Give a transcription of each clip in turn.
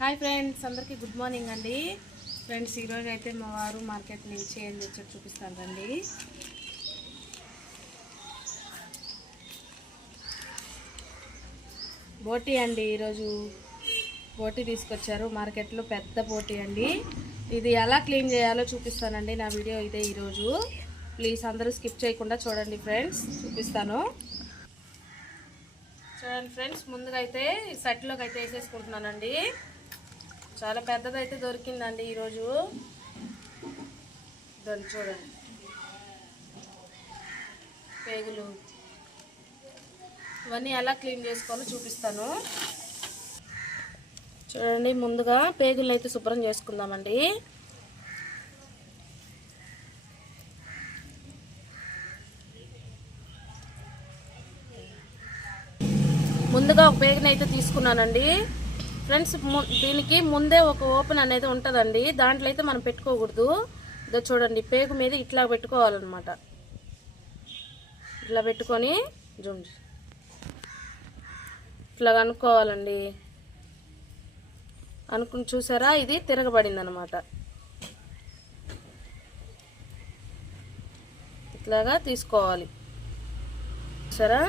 Hi friends, అందరికీ good morning అండి. Friends, ఈరోజు అయితే మా వారు మార్కెట్ నుంచి ఏం తెచ్చారు చూపిస్తాను రండి. బోటీ అండి, ఈరోజు బోటీ తీసుకొచ్చారు మార్కెట్లో, పెద్ద బోటీ అండి. ఇది ఎలా క్లీన్ చేయాలో చూపిస్తానండి. నా వీడియో ఇదే ఈరోజు. ప్లీజ్ అందరూ స్కిప్ చేయకుండా చూడండి ఫ్రెండ్స్, చూపిస్తాను. చూడండి ఫ్రెండ్స్, ముందుగా అయితే సెట్లోకి అయితే వేసేసుకుంటున్నానండి. చాలా పెద్దదైతే దొరికిందండి ఈరోజు. దాన్ని చూడండి, పేగులు ఇవన్నీ ఎలా క్లీన్ చేసుకోవాలో చూపిస్తాను. చూడండి, ముందుగా పేగులను అయితే శుభ్రం చేసుకుందామండి. ముందుగా ఒక పేగుని అయితే తీసుకున్నానండి ఫ్రెండ్స్. దీనికి ముందే ఒక ఓపెన్ అనేది ఉంటుందండి, దాంట్లో అయితే మనం పెట్టుకోకూడదు. ఇదో చూడండి, పేగు మీద ఇట్లా పెట్టుకోవాలన్నమాట. ఇట్లా పెట్టుకొని జూమ్ ఇట్లా అనుకోవాలండి. అనుకుని చూసారా, ఇది తిరగబడింది అనమాట. ఇట్లాగా తీసుకోవాలి సరే.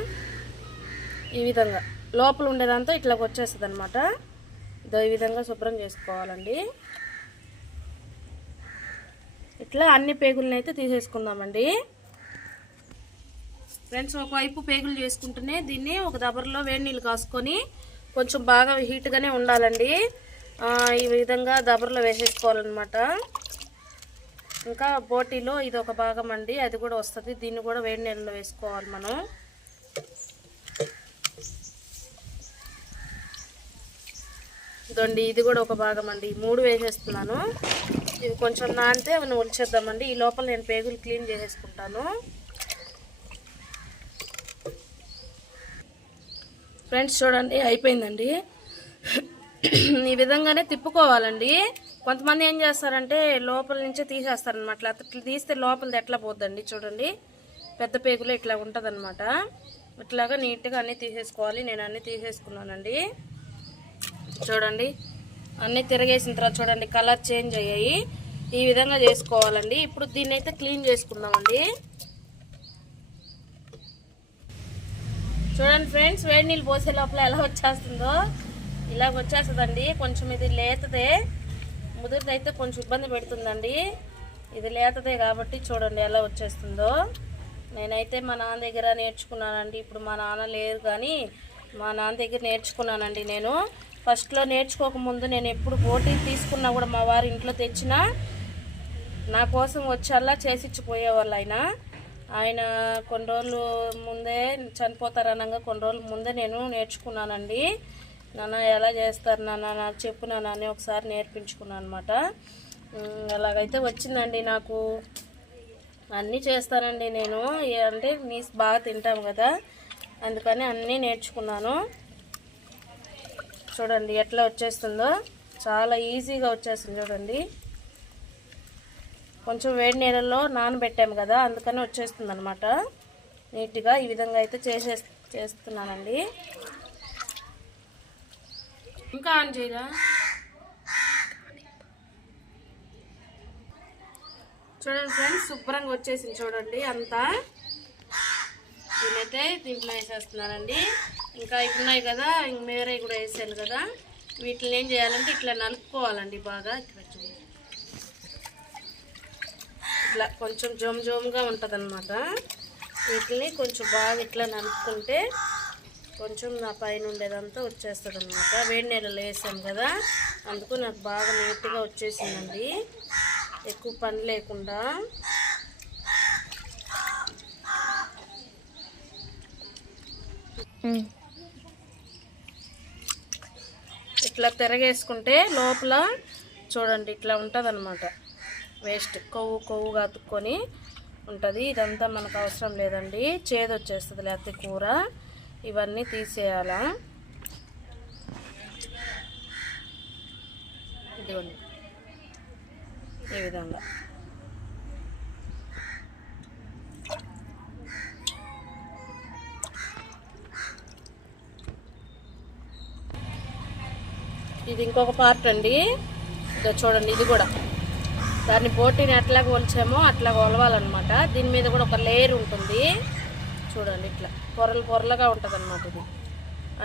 ఈ విధంగా లోపల ఉండేదాంతో ఇట్లాగ వచ్చేస్తుంది అనమాట. ఇదో ఈ విధంగా శుభ్రం చేసుకోవాలండి. ఇట్లా అన్ని పేగులను అయితే తీసేసుకుందామండి ఫ్రెండ్స్. ఒకవైపు పేగులు చేసుకుంటూనే దీన్ని ఒక దబర్లో వేడి నీళ్ళు కాసుకొని, కొంచెం బాగా హీట్గానే ఉండాలండి. ఈ విధంగా దబర్లో వేసేసుకోవాలన్నమాట. ఇంకా బోటీలో ఇది ఒక భాగం అండి, అది కూడా వస్తుంది. దీన్ని కూడా వేడి నీళ్ళలో వేసుకోవాలి మనం. ఇదండి, ఇది కూడా ఒక భాగం అండి. 3 వేసేస్తున్నాను. ఇది కొంచెం నానితే మనం ఉంచేద్దామండి. ఈ లోపల నేను పేగులు క్లీన్ చేసేసుకుంటాను ఫ్రెండ్స్. చూడండి, అయిపోయిందండి. ఈ విధంగానే తిప్పుకోవాలండి. కొంతమంది ఏం చేస్తారంటే లోపల నుంచే తీసేస్తారనమాట. అట్లా తీస్తే లోపలిది ఎట్లా పోద్దండి. చూడండి, పెద్ద పేగులు ఇట్లా ఉంటుందన్నమాట. ఇట్లాగా నీట్గా అన్నీ తీసేసుకోవాలి. నేను అన్నీ తీసేసుకున్నానండి. చూడండి, అన్నీ తిరగేసిన తర్వాత చూడండి కలర్ చేంజ్ అయ్యాయి. ఈ విధంగా చేసుకోవాలండి. ఇప్పుడు దీన్ని అయితే క్లీన్ చేసుకుందామండి. చూడండి ఫ్రెండ్స్, వేడి నీళ్ళు పోసే లోపల ఎలా వచ్చేస్తుందో, ఇలాగ వచ్చేస్తుందండి. కొంచెం ఇది లేతదే, ముదిరిదైతే కొంచెం ఇబ్బంది పెడుతుందండి. ఇది లేతదే కాబట్టి చూడండి ఎలా వచ్చేస్తుందో. నేనైతే మా నాన్న దగ్గర నేర్చుకున్నానండి. ఇప్పుడు మా నాన్న లేరు, కానీ మా నాన్న దగ్గర నేర్చుకున్నానండి. నేను ఫస్ట్లో నేర్చుకోకముందు నేను ఎప్పుడు బోటీ తీసుకున్నా కూడా మా వారు ఇంట్లో తెచ్చినా నా కోసం వచ్చేలా చేసిచ్చిపోయేవాళ్ళు. ఆయన కొన్ని రోజులు ముందే చనిపోతారనగా కొన్ని రోజుల ముందే నేను నేర్చుకున్నానండి. నాన్న ఎలా చేస్తారు నాన్న, నాకు చెప్పు నాన్న అని ఒకసారి నేర్పించుకున్నాను అనమాట. అలాగైతే వచ్చిందండి నాకు. అన్నీ చేస్తానండి నేను, అంటే నీసు బాగా తింటాం కదా, అందుకని అన్నీ నేర్చుకున్నాను. చూడండి ఎట్లా వచ్చేస్తుందో, చాలా ఈజీగా వచ్చేస్తుంది. చూడండి, కొంచెం వేడి నీళ్ళల్లో నానబెట్టాము కదా, అందుకని వచ్చేస్తుంది అనమాట నీట్గా. ఈ విధంగా అయితే చేస్తున్నానండి. ఇంకా ఆన్ చేయరా. చూడండి ఫ్రెండ్స్, శుభ్రంగా వచ్చేసింది చూడండి అంతా. నేనైతే దీంట్లో వేసేస్తున్నానండి. ఇంకా ఇవి ఉన్నాయి కదా, ఇంక వేరే కూడా వేసాను కదా, వీటిని ఏం చేయాలంటే ఇట్లా నలుపుకోవాలండి బాగా. ఇట్లా కొంచెం జోమ్గా ఉంటుంది అనమాట. వీటిని కొంచెం బాగా ఇట్లా నలుపుకుంటే కొంచెం నా పైన ఉండేదంతా వచ్చేస్తుంది అనమాట. వేడి నీళ్ళలో వేసాను కదా, అందుకు నాకు బాగా నీట్గా వచ్చేసిందండి, ఎక్కువ పని లేకుండా. ఇట్లా తిరగేసుకుంటే లోపల చూడండి ఇట్లా ఉంటుంది అనమాట. వేస్ట్ కొవ్వుగా అతుక్కొని ఉంటుంది. ఇదంతా మనకు అవసరం లేదండి, చేదు వచ్చేస్తుంది లేకపోతే కూర. ఇవన్నీ తీసేయాలా. ఇదిగోండి ఈ విధంగా. ఇది ఇంకొక పార్ట్ అండి. ఇదో చూడండి, ఇది కూడా దాన్ని బోటీని ఎట్లా కొలిచామో అట్లా కొలవాలన్నమాట. దీని మీద కూడా ఒక లేయర్ ఉంటుంది చూడండి, ఇట్లా పొరలు పొరలుగా ఉంటుంది అన్నమాట. ఇది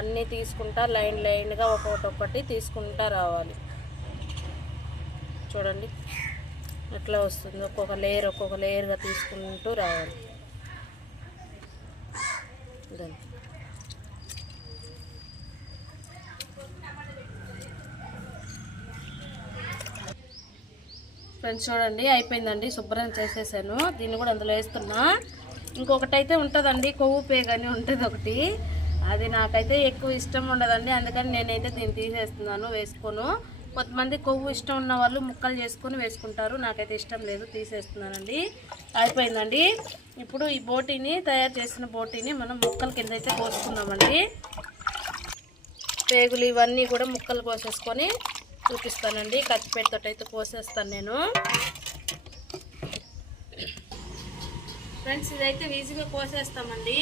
అన్నీ తీసుకుంటా లైన్గా ఒక్కొక్కటి తీసుకుంటా రావాలి. చూడండి ఎట్లా వస్తుంది, ఒక్కొక్క లేయర్గా తీసుకుంటూ రావాలి. ఇదండి. ఫ్రెండ్స్ చూడండి అయిపోయిందండి, శుభ్రం చేసేసాను. దీన్ని కూడా అందులో వేస్తున్నా. ఇంకొకటి అయితే ఉంటుందండి, కొవ్వు పేగని ఉంటుంది ఒకటి, అది నాకైతే ఎక్కువ ఇష్టం ఉండదండి. అందుకని నేనైతే దీన్ని తీసేస్తున్నాను, వేసుకోను. కొంతమంది కొవ్వు ఇష్టం ఉన్న వాళ్ళు ముక్కలు చేసుకొని వేసుకుంటారు, నాకైతే ఇష్టం లేదు, తీసేస్తున్నానండి. అయిపోయిందండి. ఇప్పుడు ఈ బోటీని తయారు చేసిన బోటీని మనం ముక్కల కింద అయితే కోసుకున్నామండి. పేగులు ఇవన్నీ కూడా ముక్కలు కోసేసుకొని చూపిస్తానండి. కత్తిపేటతో అయితే కోసేస్తాను నేను. ఫ్రెండ్స్ ఇదైతే ఈజీగా కోసేస్తామండి.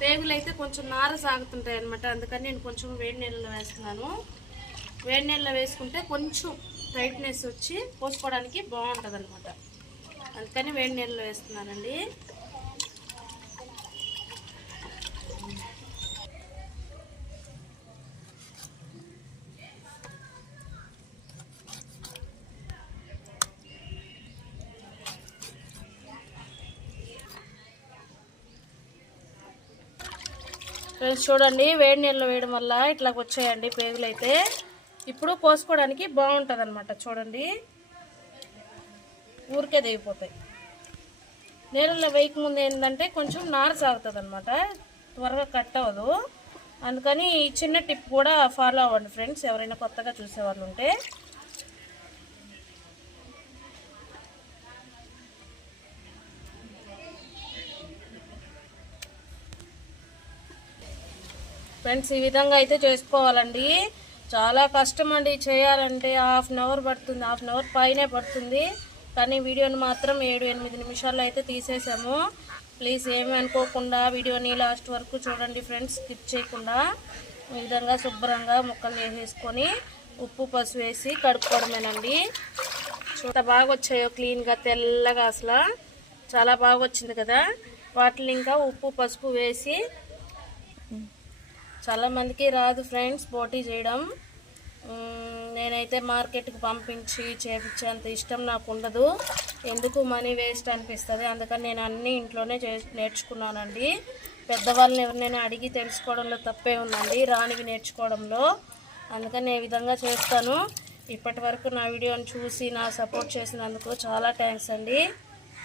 పేగులు అయితే కొంచెం నార సాగుతుంటాయి అన్నమాట. అందుకని నేను కొంచెం వేడి నీళ్ళలో వేస్తున్నాను. వేడి నీళ్ళలో వేసుకుంటే కొంచెం టైట్నెస్ వచ్చి కోసుకోవడానికి బాగుంటుంది అనమాట. అందుకని వేడి నీళ్ళలో వేస్తున్నానండి. ఫ్రెండ్స్ చూడండి, వేడి నీళ్ళు వేయడం వల్ల ఇట్లా వచ్చాయండి పేగులు అయితే. ఇప్పుడు కోసుకోవడానికి బాగుంటుంది అనమాట. చూడండి ఊరికే దిగిపోతాయి. నీళ్ళల్లో వేయకముందు ఏంటంటే కొంచెం నార సాగుతుంది అనమాట, త్వరగా కట్ అవ్వదు. అందుకని ఈ చిన్న టిప్ కూడా ఫాలో అవ్వండి ఫ్రెండ్స్, ఎవరైనా కొత్తగా చూసేవాళ్ళు ఉంటే. ఫ్రెండ్స్ ఈ విధంగా అయితే చేసుకోవాలండి. చాలా కష్టం అండి చేయాలంటే. హాఫ్ అన్ అవర్ పడుతుంది, హాఫ్ అన్ అవర్ పైనే పడుతుంది. కానీ వీడియోని మాత్రం 7-8 నిమిషాల్లో అయితే తీసేసాము. ప్లీజ్ ఏమి అనుకోకుండా వీడియోని లాస్ట్ వరకు చూడండి ఫ్రెండ్స్, స్కిప్ చేయకుండా. ఈ విధంగా శుభ్రంగా ముక్కలు వేసేసుకొని ఉప్పు పసుపు వేసి కడుక్కోవడమేనండి. చూడ బాగా వచ్చాయో క్లీన్గా తెల్లగా, అసలు చాలా బాగా వచ్చింది కదా. వాటిని ఇంకా ఉప్పు పసుపు వేసి, చాలామందికి రాదు ఫ్రెండ్స్ బోటీ చేయడం. నేనైతే మార్కెట్కి పంపించి చేపించేంత ఇష్టం నాకు ఉండదు, ఎందుకు మనీ వేస్ట్ అనిపిస్తుంది. అందుకని నేను అన్నీ ఇంట్లోనే నేర్చుకున్నానండి. పెద్దవాళ్ళని ఎవరినైనా అడిగి తెలుసుకోవడంలో తప్పే ఉందండి, రానివి నేర్చుకోవడంలో. అందుకని నేను ఈ విధంగా చేస్తాను. ఇప్పటి వరకు నా వీడియోని చూసి నా సపోర్ట్ చేసినందుకు చాలా థ్యాంక్స్ అండి.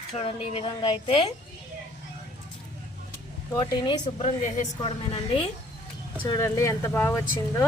చూడండి ఈ విధంగా అయితే బోటీని శుభ్రం చేసేసుకోవడమేనండి. చూడండి ఎంత బాగా వచ్చిందో.